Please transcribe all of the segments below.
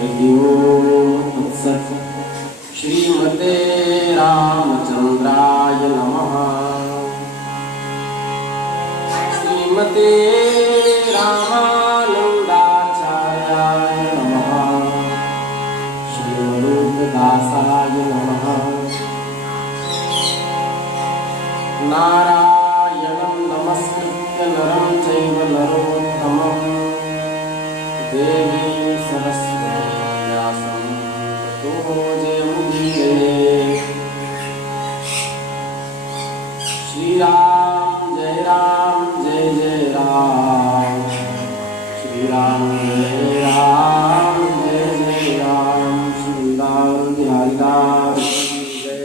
हरि ओम तत्सत्। श्रीमते रामचंद्राय नमः। श्रीमते रामानंदाचार्याय नमः। श्रीमरूपदासाय नमः। नारायणं नमस्कृत्य नरं चैव नरोत्तमं देवीं सरस्वतीं व्यासं ततो जयमुदीरये। श्री राम जय जय राम। श्री राम जय राम श्री राम बिहारी लाल जय।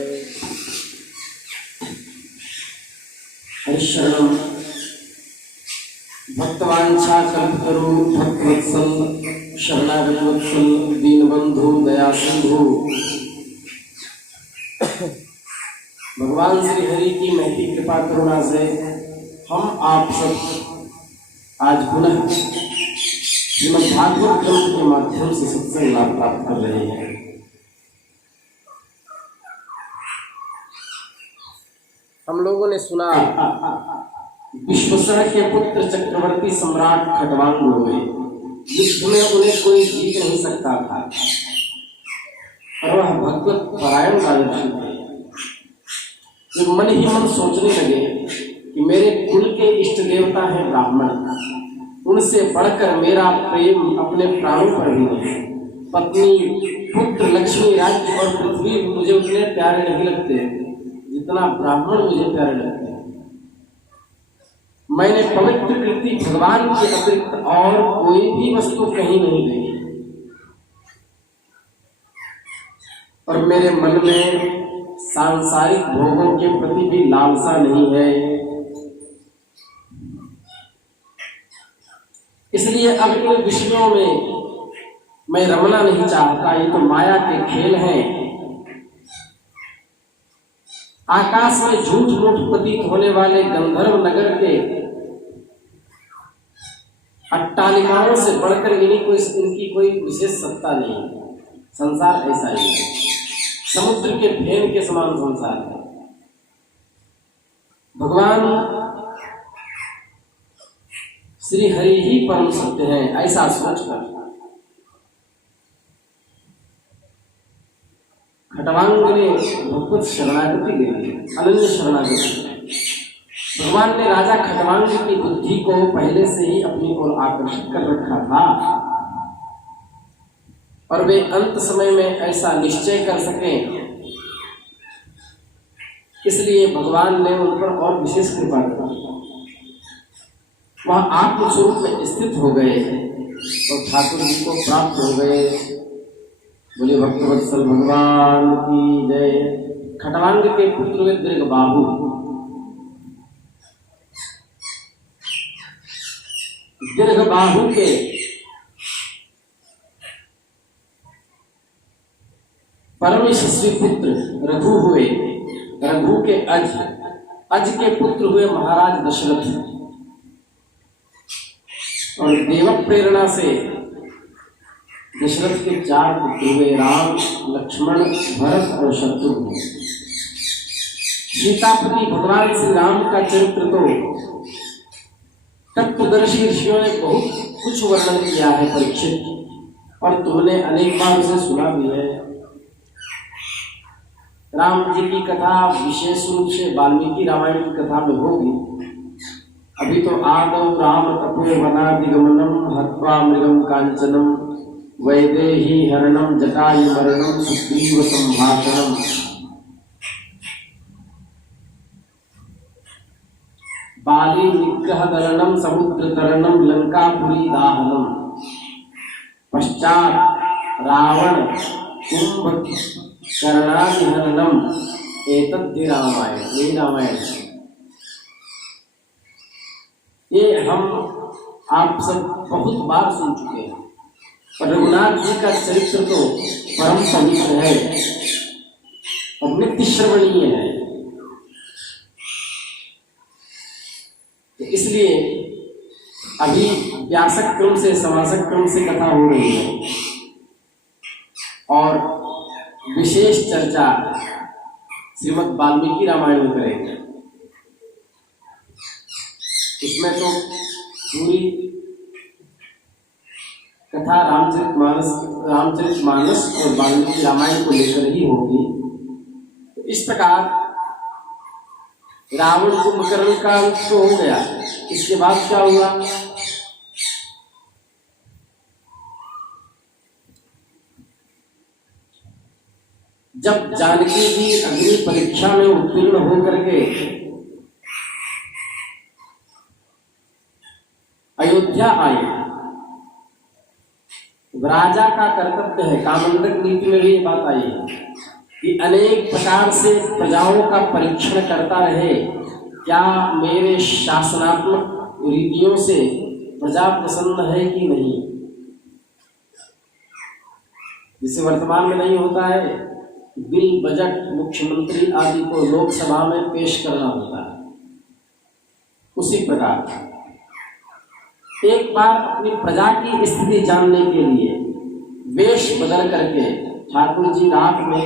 हरिशरणम भक्तवांछा कल्पतरु भक्तवत्सल शरणागत वत्सल दीनबंधु दया सिंधु भगवान श्री हरि की महती कृपा करुणा से हम आप सब आज पुनः श्रीमद् भागवत ग्रंथ के माध्यम से सत्संग लाभ प्राप्त कर रहे हैं। हम लोगों ने सुना विश्वसर के पुत्र चक्रवर्ती सम्राट खटवांग हुए। युद्ध में उन्हें कोई जीत नहीं सकता था और वह भगवत परायण राजर्षि थे। वे मन ही मन सोचने लगे कि मेरे कुल के इष्ट देवता हैं ब्राह्मण, उनसे बढ़कर मेरा प्रेम अपने प्राणों पर भी नहीं। पत्नी, पुत्र, लक्ष्मी, राज्य और पृथ्वी मुझे उतने प्यारे नहीं लगते जितना ब्राह्मण मुझे प्यारे लगते हैं। मैंने पवित्र कृति भगवान के अतिरिक्त और कोई भी वस्तु कहीं नहीं देखी और मेरे मन में सांसारिक भोगों के प्रति भी लालसा नहीं है। इसलिए अब इन विषयों में मैं रमना नहीं चाहता। ये तो माया के खेल हैं। आकाश में झूठ मूठ प्रतीत होने वाले गंधर्व नगर के अट्टालिकाओं से बढ़कर इनकी कोई विशेष सत्ता नहीं है। संसार ऐसा ही है, समुद्र के फेन के समान संसार है। भगवान श्री हरि ही परम सत्य है, ऐसा सोचकर खटवांग ने भगवत शरणागति ले ली, अनन्य शरणागति। भगवान ने राजा खटवांग की बुद्धि को पहले से ही अपनी ओर आकर्षित कर रखा था और वे अंत समय में ऐसा निश्चय कर सके, इसलिए भगवान ने उन पर और विशेष कृपा की। वह आत्मस्वरूप में स्थित हो गए और ठाकुर जी को प्राप्त हो गए। बोले भक्तवत्सल भगवान की जय। खटवांग के पुत्र वे दीर्घबाहु। दीर्घबाहु के परम यशस्वी पुत्र रघु हुए। रघु के अज के पुत्र हुए महाराज दशरथ और देव प्रेरणा से दशरथ के 4 पुत्र हुए, राम, लक्ष्मण, भरत और शत्रुघ्न। सीतापति भगवान श्री राम का चरित्र तो तत्वदर्शी ऋषियों ने बहुत कुछ वर्णन किया है परीक्षित, और तुमने अनेक बार उसे सुना भी है। राम जी की कथा विशेष रूप से वाल्मीकि रामायण की कथा में होगी। अभी तो आदौ राम तपोवनादिगमनम हत्वा मृगम कांचनम वैदेही हरणम जटायुमरणम सुग्रीव संभाषणम। बाली निग्रह दलनम समुद्र तरणम लंकापुरी दाहनम। पश्चात रावण कुंभकर्णादिहरणम। एतद्धि रामायण, यही रामायण। ये हम आप सब बहुत बार सुन चुके हैं। रघुनाथ जी का चरित्र तो परम पवित्र है और नित्य श्रवणीय है। तो इसलिए अभी व्यासक क्रम से समासक क्रम से कथा हो रही है। और विशेष चर्चा श्रीमद् वाल्मीकि रामायण में करेंगे। इसमें तो पूरी कथा रामचरितमानस और वाल्मीकि रामायण को लेकर ही होगी। तो इस प्रकार रावण कुंभकर्ण का अंत तो हो गया। इसके बाद क्या हुआ? जब जानकी जी अग्नि परीक्षा में उत्तीर्ण होकर के अयोध्या आई, राजा का कर्तव्य है, कामंडक नीति में भी ये बात आई है कि अनेक प्रकार से प्रजाओं का परीक्षण करता रहे, क्या मेरे शासनात्मक रीतियों से प्रजा प्रसन्न है कि नहीं। जिसे वर्तमान में नहीं होता है, बिल बजट मुख्यमंत्री आदि को लोकसभा में पेश करना होता है, उसी प्रकार एक बार अपनी प्रजा की स्थिति जानने के लिए वेश बदल करके ठाकुर जी रात में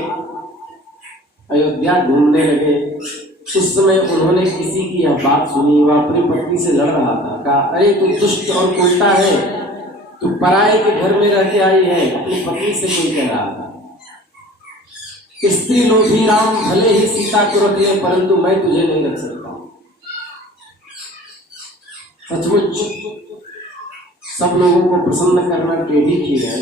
अयोध्या घूमने लगे। उस समय उन्होंने किसी की यह बात सुनी, वह अपनी पत्नी से लड़ रहा था। कहा, अरे तू दुष्ट और उल्टा है, तू पराये के घर में रह के आई है। अपनी पत्नी से कोई कह रहा था, स्त्री लोभी राम भले ही सीता को रख ले, परंतु मैं तुझे नहीं रख सकता। सचमुच सब लोगों को प्रसन्न करना टेढ़ी खीर है।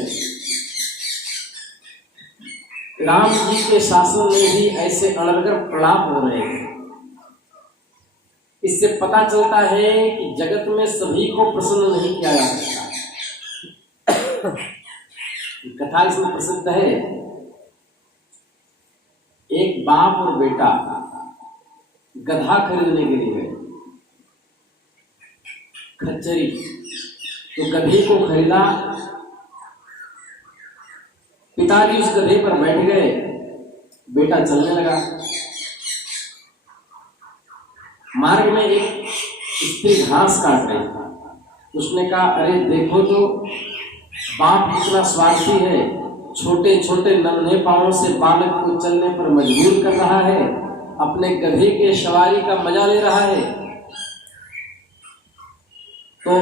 राम जी के शासन में भी ऐसे अनर्गल प्रलाप हो रहे हैं। इससे पता चलता है कि जगत में सभी को प्रसन्न नहीं किया जा सकता। कथा इसमें प्रसिद्ध है। एक बाप और बेटा गधा खरीदने के लिए गए, खच्चरी। तो गधे को खरीदा, पिताजी उस गधे पर बैठ गए, बेटा चलने लगा। मार्ग में एक स्त्री घास काट रही थी। उसने कहा, अरे देखो तो बाप कितना स्वार्थी है, छोटे छोटे नन्हे पांवों से बालक को चलने पर मजबूर कर रहा है, अपने गधे के सवारी का मजा ले रहा है। तो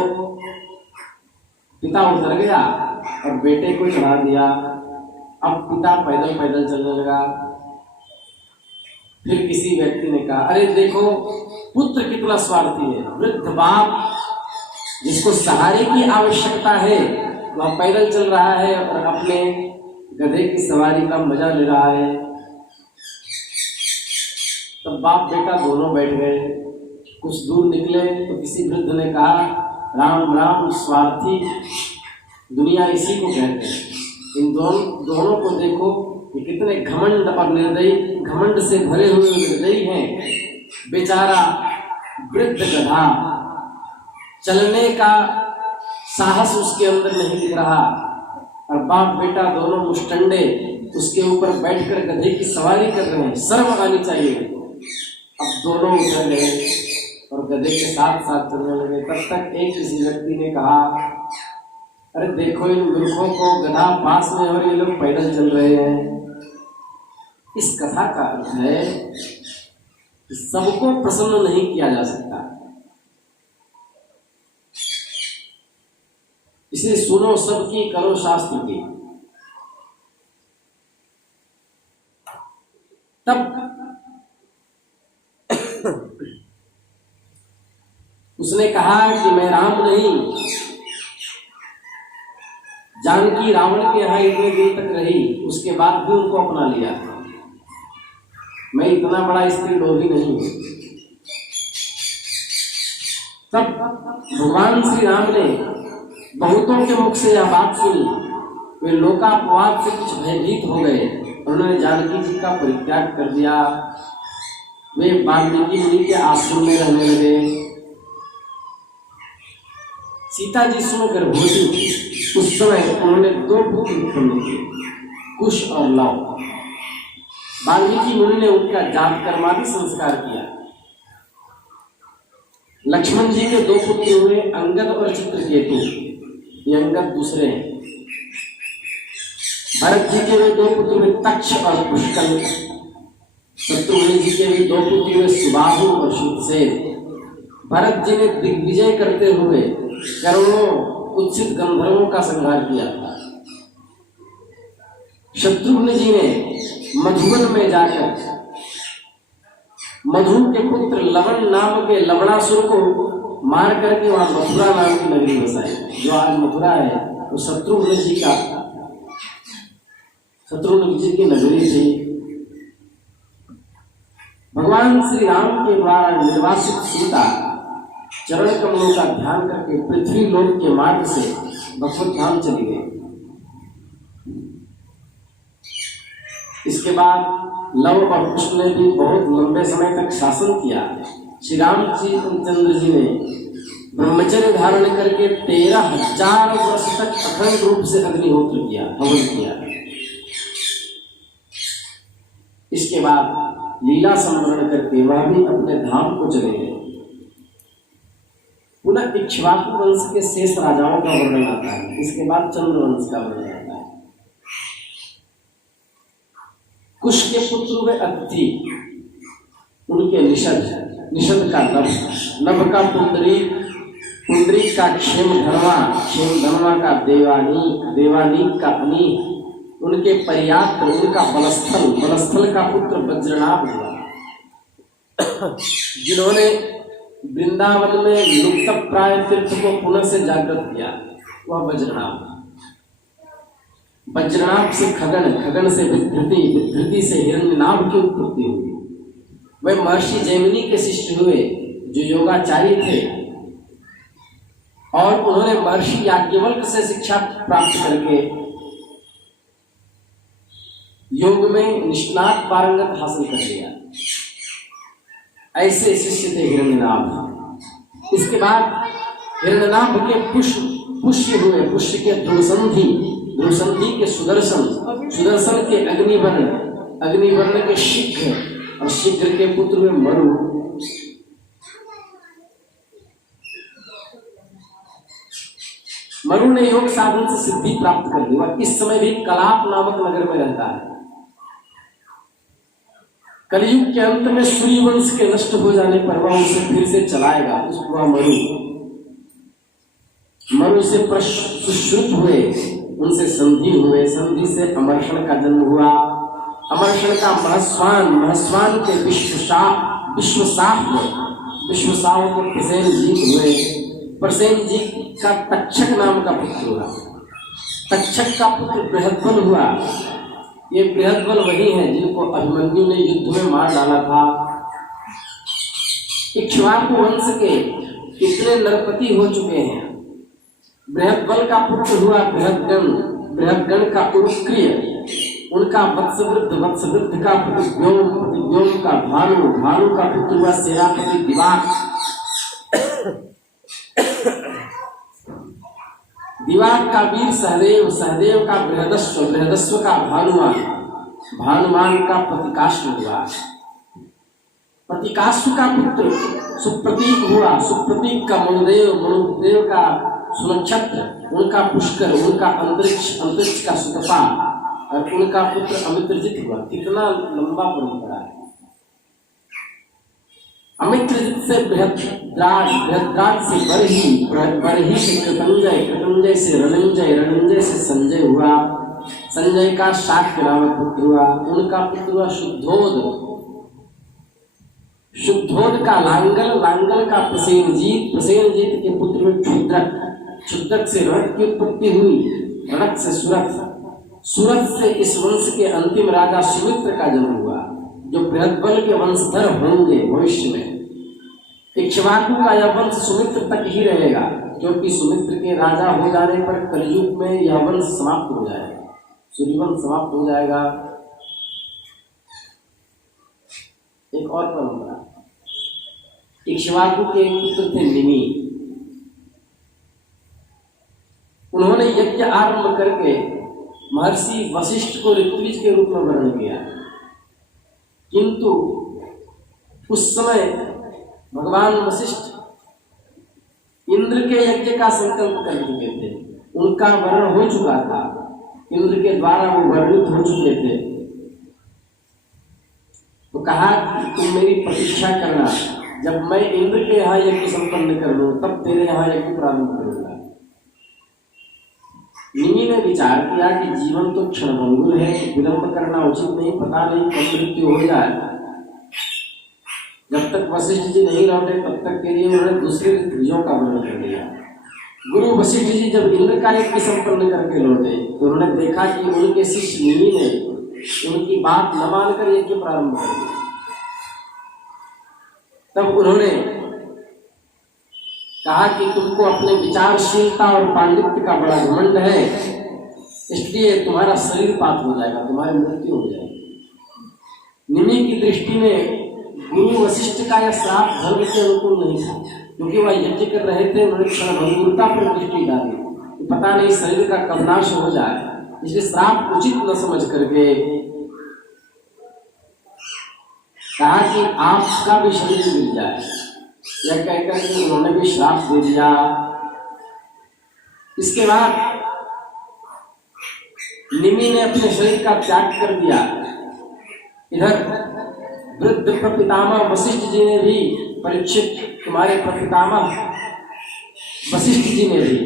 पिता उतर गया और बेटे को चढ़ा दिया। अब पिता पैदल पैदल चलने लगा। फिर किसी व्यक्ति ने कहा, अरे देखो पुत्र कितना स्वार्थी है, वृद्ध बाप जिसको सहारे की आवश्यकता है वह पैदल चल रहा है और अपने गधे की सवारी का मजा ले रहा है। तब बाप बेटा दोनों बैठ गए। कुछ दूर निकले तो किसी वृद्ध ने कहा, राम राम, स्वार्थी दुनिया इसी को कहते हैं। इन दोनों को देखो, ये कितने घमंड और निर्दयी, घमंड से भरे हुए निर्दयी हैं। बेचारा वृद्ध गधा, चलने का साहस उसके अंदर नहीं दिख रहा, और बाप बेटा दोनों मुष्टंडे उसके ऊपर बैठकर गधे की सवारी कर रहे हैं। शर्म आनी चाहिए। अब दोनों उतर गए और गधे के साथ साथ चलने लगे। तब तक एक किसी व्यक्ति ने कहा, अरे देखो इन मूर्खों को, गधा पास में और ये लोग पैदल चल रहे हैं। इस कथा का अर्थ है कि सबको प्रसन्न नहीं किया जा सकता। इसे सुनो सबकी, करो शास्त्र की। तब उसने कहा कि मैं राम नहीं, जानकी रावण के यहाँ इतने दिन तक रही, उसके बाद भी उनको अपना लिया। मैं इतना बड़ा स्त्री लोभी नहीं हूं। तब भगवान श्री राम ने बहुतों के मुख से यह बात सुनी। वे लोकापवाद से कुछ भयभीत हो गए। उन्होंने जानकी जी का परित्याग कर दिया। वे वाल्मीकि मुनि के आश्रम में रहने लगे। सीता जी सुनो गर्भवती थी। उस समय उन्होंने 2 पुत्र उत्पन्न किए, कुश और लव। वाल्मीकि मुनि ने उनका जात कर्मादि संस्कार किया। लक्ष्मण जी के 2 पुत्र हुए, अंगद और चित्रकेतु। ये अंगद दूसरे हैं। भरत जी के वे दो पुत्र हुए तक्ष और पुष्कल। शत्रुघ्न जी के भी दो पुत्र हुए सुबाहु और शुभसेन। भरत जी ने दिग्विजय करते हुए करोड़ों कुत्सित गंधर्वों का संहार किया था। शत्रुघ्न जी ने मधुबन में जाकर मधु के पुत्र लवण नाम के लवणासुर को मार करके वहां मथुरा नाम की नगरी बसाई। जो आज मथुरा है वो शत्रुघ्न जी की नगरी थी। भगवान श्री राम के द्वारा निर्वासित सीता चरण कमलों का ध्यान करके पृथ्वी लोक के मार्ग से भगवत धाम चली गई। इसके बाद लव और कृष्ण ने भी बहुत लंबे समय तक शासन किया। श्री रामचंद्र जी ने ब्रह्मचर्य धारण करके 13,000 वर्ष तक अखंड रूप से अग्निहोत्र किया, हवन किया। इसके बाद लीला संवरण करके वह भी अपने धाम को चले गए। पुनः इक्ष्वाकु वंश के शेष राजाओं का वर्णन आता है। इसके बाद चंद्रवंश का वर्णन आता है। कुश के पुत्र हुए अदिति, उनके निषद का नभ का पुंडरीक का क्षेमधनवा का देवानीक का अनीक, उनके पर्याप्त उनका बलस्थल का पुत्र वज्रनाभ हुआ। जिन्होंने वृंदावन में लुप्त प्राय तीर्थ को पुनः से जागृत किया, वह वज्रनाभ से खगन से विधृति से हिरण्यनाभ की उत्पत्ति हुई। वे महर्षि जैमिनी के शिष्य हुए जो योगाचारी थे और उन्होंने महर्षि याज्ञवल्क्य से शिक्षा प्राप्त करके योग में निष्णात पारंगत हासिल कर लिया। ऐसे शिष्य थे हिरण्यनाभ। इसके बाद हिरण्यनाभ के पुष्य हुए। पुष्य के ध्रुवसंधि के सुदर्शन के अग्निवर्ण के शीघ्र और शीघ्र के पुत्र हुए मरु। मरु ने योग साधन से सिद्धि प्राप्त कर ली। वह इस समय भी कलाप नामक नगर में रहता है। कलयुग के अंत में सूर्यवंश के नष्ट हो जाने पर वह उसे फिर से चलाएगा। उसको मरु से सुश्रुत हुए, उनसे संधि हुए। संधि से अमर्षण का जन्म हुआ। अमर्षण का महस्वान के विश्वसाह के प्रसेनजीत हुए। प्रसेनजीत का तक्षक नाम का पुत्र हुआ। तक्षक का पुत्र बृहद्बल हुआ। ये बृहद्बल वही है जिनको अभिमन्यु ने युद्ध में मार डाला था। इक्ष्वाकु वंश के कितने नरपति हो चुके हैं। बृहद्बल का पुत्र हुआ बृहद्गण का उरुक्रिय, उनका वत्सवृद्ध का पुत्र व्योम का भानु का पुत्र हुआ सेनापति दिवाक का वीर सहदेव का बृहदस्व का भानुमान का प्रतिकाश्व हुआ। प्रतिकाश्व का पुत्र सुप्रतीक हुआ। सुप्रतीक का मनुदेव का सुनक्षत्र, उनका पुष्कर, उनका अंतरिक्ष का सुतपा और उनका पुत्र अमित्रजित हुआ। कितना लंबा परंपरा है। अमित्रजित से बृहद्राज से बरही से कृतंजय से रणंजय से संजय हुआ। संजय का शाक्य नामक पुत्र हुआ। उनका पुत्र हुआ शुद्धोद का लांगल का प्रसेनजीत के पुत्र हुए क्षुद्रक से रणक की उत्पत्ति हुई। रणक से सूरत से इस वंश के अंतिम राजा सुमित्र का जन्म हुआ, जो बृहद्बल के वंशधर होंगे भविष्य में। इक्ष्वाकु का यह वंश सुमित्र तक ही रहेगा, क्योंकि सुमित्र के राजा हो जाने पर कलयुग में यह वंश समाप्त हो जाएगा, सूर्यवंश समाप्त हो जाएगा। एक और परंपरा, इक्ष्वाकु के पुत्र थे निमि। उन्होंने यज्ञ आरंभ करके महर्षि वशिष्ठ को ऋत्विज के रूप में वर्ण किया, किंतु उस समय भगवान वशिष्ठ इंद्र के यज्ञ का संकल्प कर चुके थे। उनका वर्ण हो चुका था, इंद्र के द्वारा वो वर्णित हो चुके थे। तो कहा तुम मेरी प्रतीक्षा करना, जब मैं इंद्र के यहाँ यज्ञ संपन्न कर लूं तब तेरे यहाँ यज्ञ प्रारंभ करूंगा। निमि ने विचार किया कि जीवन तो क्षणभंगुर है, विलंब करना उचित नहीं, पता नहीं कब मृत्यु हो जाए। जब तक वशिष्ठ जी नहीं लौटे तब तक के लिए उन्होंने दूसरे ऋतुओं का वर्णन कर दिया। गुरु वशिष्ठ जी जब इंद्र का यज्ञ संपन्न करके लौटे तो उन्होंने देखा कि उनके शिष्य निमि ने उनकी बात न मानकर यज्ञ प्रारंभ कर दिया। तब उन्होंने कहा कि तुमको अपने विचारशीलता और पांडित्य का बड़ा घमंड है, इसलिए तुम्हारा शरीर पात हो जाएगा, तुम्हारी मृत्यु हो जाएगी। निमि की दृष्टि में गुरु वशिष्ठ का यह श्राप धर्म के अनुकूल नहीं था, क्योंकि वह यज्ञ कर रहे थे। उन्होंने क्षणभंगुरता पर दृष्टि डाली, पता नहीं शरीर का कब नाश हो जाए, इसलिए श्राप उचित न समझ करके कहा कि आपका भी शरीर मिल जाए। यह कहकर के उन्होंने भी श्राप दे दिया। इसके बाद निमि ने अपने शरीर का त्याग कर दिया। इधर वृद्ध प्रपितामह वशिष्ठ जी ने भी, परीक्षित तुम्हारे प्रपितामह वशिष्ठ जी ने भी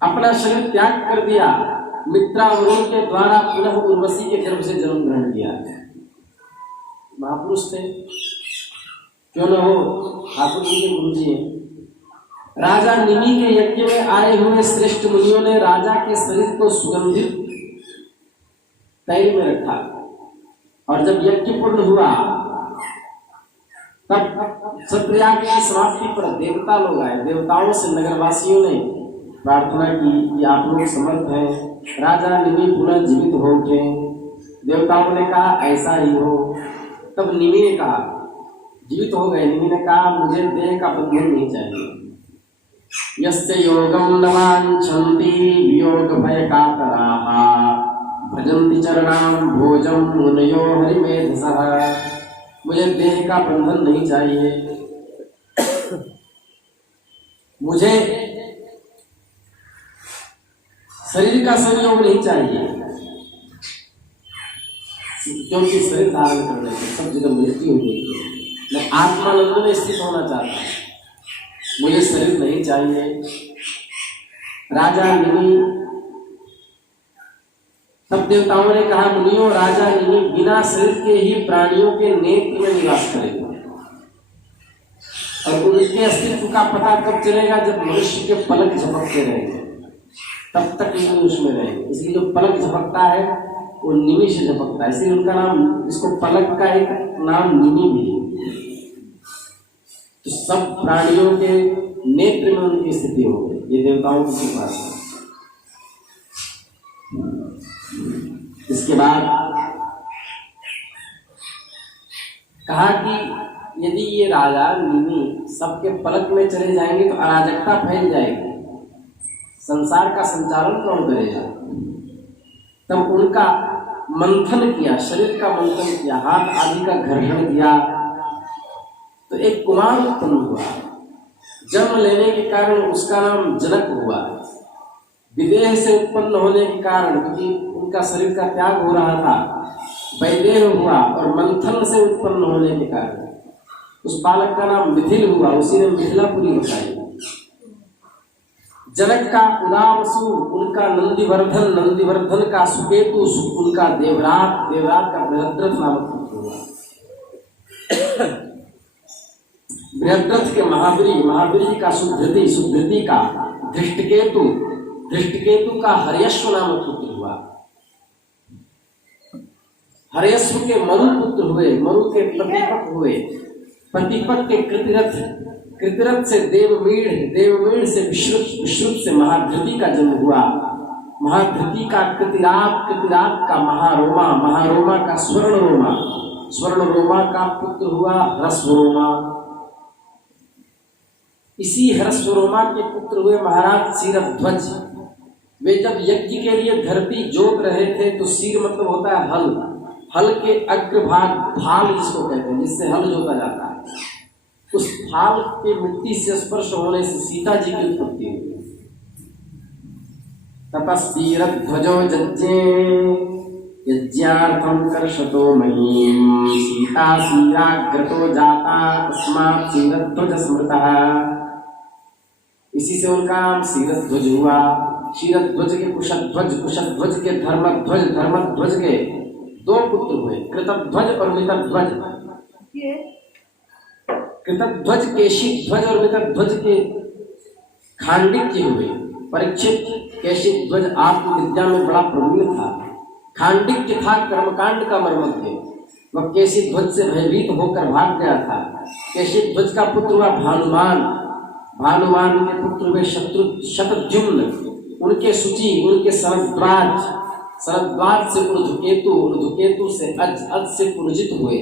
अपना शरीर त्याग कर दिया। मित्रा वरुण के द्वारा पुनः उर्वशी के गर्भ से जन्म ग्रहण किया। महापुरुष थे, क्यों न हो, ठाकुर जी के गुरु जी हैं। राजा निमि के यज्ञ में आए हुए श्रेष्ठ मुनियों ने राजा के शरीर को सुगंधित तैल में रखा और जब यज्ञ पूर्ण हुआ तब सप्रयाग की समाप्ति पर देवता लोग आए। देवताओं से नगरवासियों ने प्रार्थना की कि आप लोग समर्थ हैं, राजा निमि पुनः जीवित हो उठे। देवताओं ने कहा ऐसा ही हो। तब निमि ने कहा, जीवित हो गए, निमि ने कहा मुझे देह का बंधन नहीं चाहिए। यस्य योगम न वांछन्ति वियोग भय कातराः भजन्ति चरणाम भोजम मुनयो हरिमेधसः। मुझे देह का बंधन नहीं चाहिए, मुझे शरीर का संयोग नहीं चाहिए, क्योंकि शरीर धारण करने से सब जगह मृत्यु हो गई है। मैं आत्मानंद में स्थित होना चाहता हूँ, मुझे शरीर नहीं चाहिए। राजा निमि, तब देवताओं ने कहा मुनियों, राजा निमि बिना शरीर के ही प्राणियों के नेत्र में निवास करेगा और उनके अस्तित्व का पता कब चलेगा, जब मनुष्य के पलक झपकते रहेंगे, तब तक निमि उसमें रहेंगे। इसलिए जो पलक झपकता है वो निमि से झपकता है, इसलिए उनका नाम, इसको पलक का एक नाम निमि भी है। तो सब प्राणियों के नेत्र में उनकी स्थिति हो गई। ये देवताओं की कृपा है। इसके बाद कहा कि यदि ये राजा निमि सबके पलक में चले जाएंगे तो अराजकता फैल जाएगी, संसार का संचालन कौन करेगा। तब उनका मंथन किया, शरीर का मंथन किया, हाथ आदि का घर्षण किया, तो एक कुमार उत्पन्न हुआ। जन्म लेने के कारण उसका नाम जनक हुआ। विदेह से उत्पन्न होने के कारण, क्योंकि उनका शरीर का त्याग हो रहा था, वैदेह हुआ, और मंथन से उत्पन्न होने के कारण उस बालक का नाम मिथिल हुआ। उसी ने मिथिलापुरी बताई। जनक का उदावसु, उनका नंदिवर्धन, नंदिवर्धन का सुकेतु, उनका देवरात, देवरात का बृहद्रथ नामक पुत्र हुआ। बृहद्रथ के महाबली, महाबली का सुधृति, सुधृति का धृष्टकेतु, धृष्टकेतु का हर्यश्व नामक पुत्र हुआ। हर्यश्व के मरु पुत्र हुए, मरु के प्रतिपक हुए, प्रतिपक के कृतिरथ, कृतिरथ से देवमीढ़, देवमीढ़ से विश्रुत, विश्रुत से महाधृति का जन्म हुआ। महाधृति का कृतिरात, कृतिरात का महारोमा, महारोमा का स्वर्णरोमा, स्वर्णरोमा का पुत्र हुआ ह्रस्वरोमा। इसी ह्रस्वरोमा के पुत्र हुए महाराज शिरध्वज। वे जब यज्ञ के लिए धरती जोत रहे थे तो शिर मतलब होता है हल, हल के अग्रभाग भाल जिसको कहते हैं, जिससे हल जोता जाता है, उस भाल के मिट्टी से स्पर्श होने से सीता जी की उत्पत्ति हुई। तपस्वीरध्वजो जज्ञे यज्ञार्थं कर्षतो महीम् सीता सीराग्रतो जाता तस्मात् सीरध्वज स्मृतः। इसी से उनका नाम सीरध्वज हुआ। शीरध्वज के कुशध्वज, कुशध्वज के धर्मध्वज, धर्मध्वज के दो पुत्र हुए, कृतध्वज और मितध्वज। कृतध्वज केशिध्वज और मितध्वज के खांडिक्य हुए। परीक्षित केशिध्वज आत्मविद्या में बड़ा प्रवीण था, खांडिक्य था कर्मकांड का मर्मज्ञ। वह केशिध्वज से भयभीत होकर भाग गया था। केशिध्वज का पुत्र हुआ भानुमान, भानुमान के पुत्र हुए शतद्युम्न, उनके शुचि, उनके शरद्वाज, शरद्वाज से ऊर्ध्वकेतु, ऊर्ध्वकेतु से अज, अज से पुरजित हुए,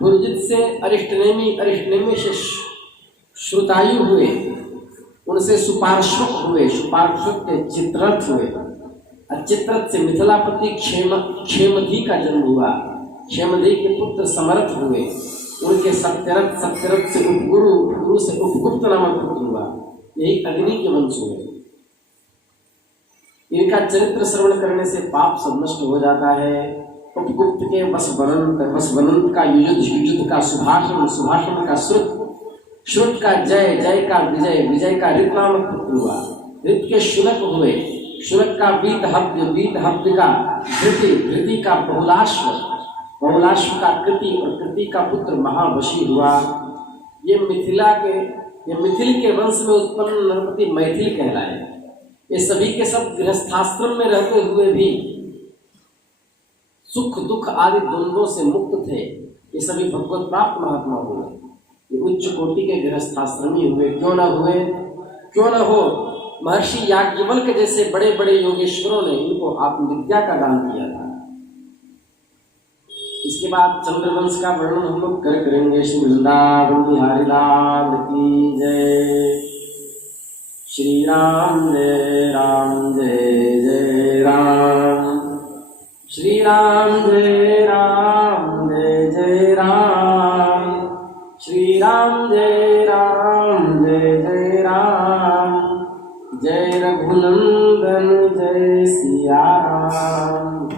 पुरजित से अरिष्टनेमि, अरिष्टनेमि से श्रुतायु हुए, उनसे सुपार्श्वक हुए, सुपार्श्वक के चित्ररथ हुए, चित्ररथ से मिथिलापति क्षेमधी का जन्म हुआ। क्षेमधी के पुत्र समर्थ हुए, उनके सत्यरथ, सत्यरथ से उपगुरु, उपगुरु से उपगुप्त नामक पुत्र हुआ। यही अग्नि के वंश हुए। इनका चरित्र श्रवण करने से पाप सब नष्ट हो जाता है। उपगुप्त के वसवनंत का युयुध, युयुध का सुभाषण, सुभाषण का श्रुत, श्रुत का जय, जय का विजय, विजय का ऋत नामक पुत्र हुआ। ऋत के शुनक हुए, शुनक का वीतहव्य, वीतहव्य का धृति, धृति का बहुलाश्व, बहुलाश्व का कृति और कृति का पुत्र महावशी हुआ। ये मिथिल के वंश में उत्पन्न नरपति मैथिल कहलाए। ये सभी के सब गृहस्थाश्रम में रहते हुए भी सुख दुख आदि द्वंद्वों से मुक्त थे। ये सभी भगवत प्राप्त महात्मा हुए। ये उच्च कोटि के गृहस्थाश्रमी हुए। क्यों न हो महर्षि याज्ञवल्क्य जैसे बड़े बड़े योगेश्वरों ने इनको आत्मविद्या का दान किया था। इसके बाद चंद्रवंश का वर्णन हम लोग करेंगे। श्री वृंदावन बिहारी लाल की जय। श्री राम जय राम, जय जय राम। श्री राम जय राम, जय जय राम। श्री राम जय राम, जय जय राम। जय रघुनंदन जय सिया राम।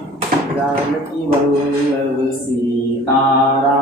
जानकी वल्लभ सीता राम।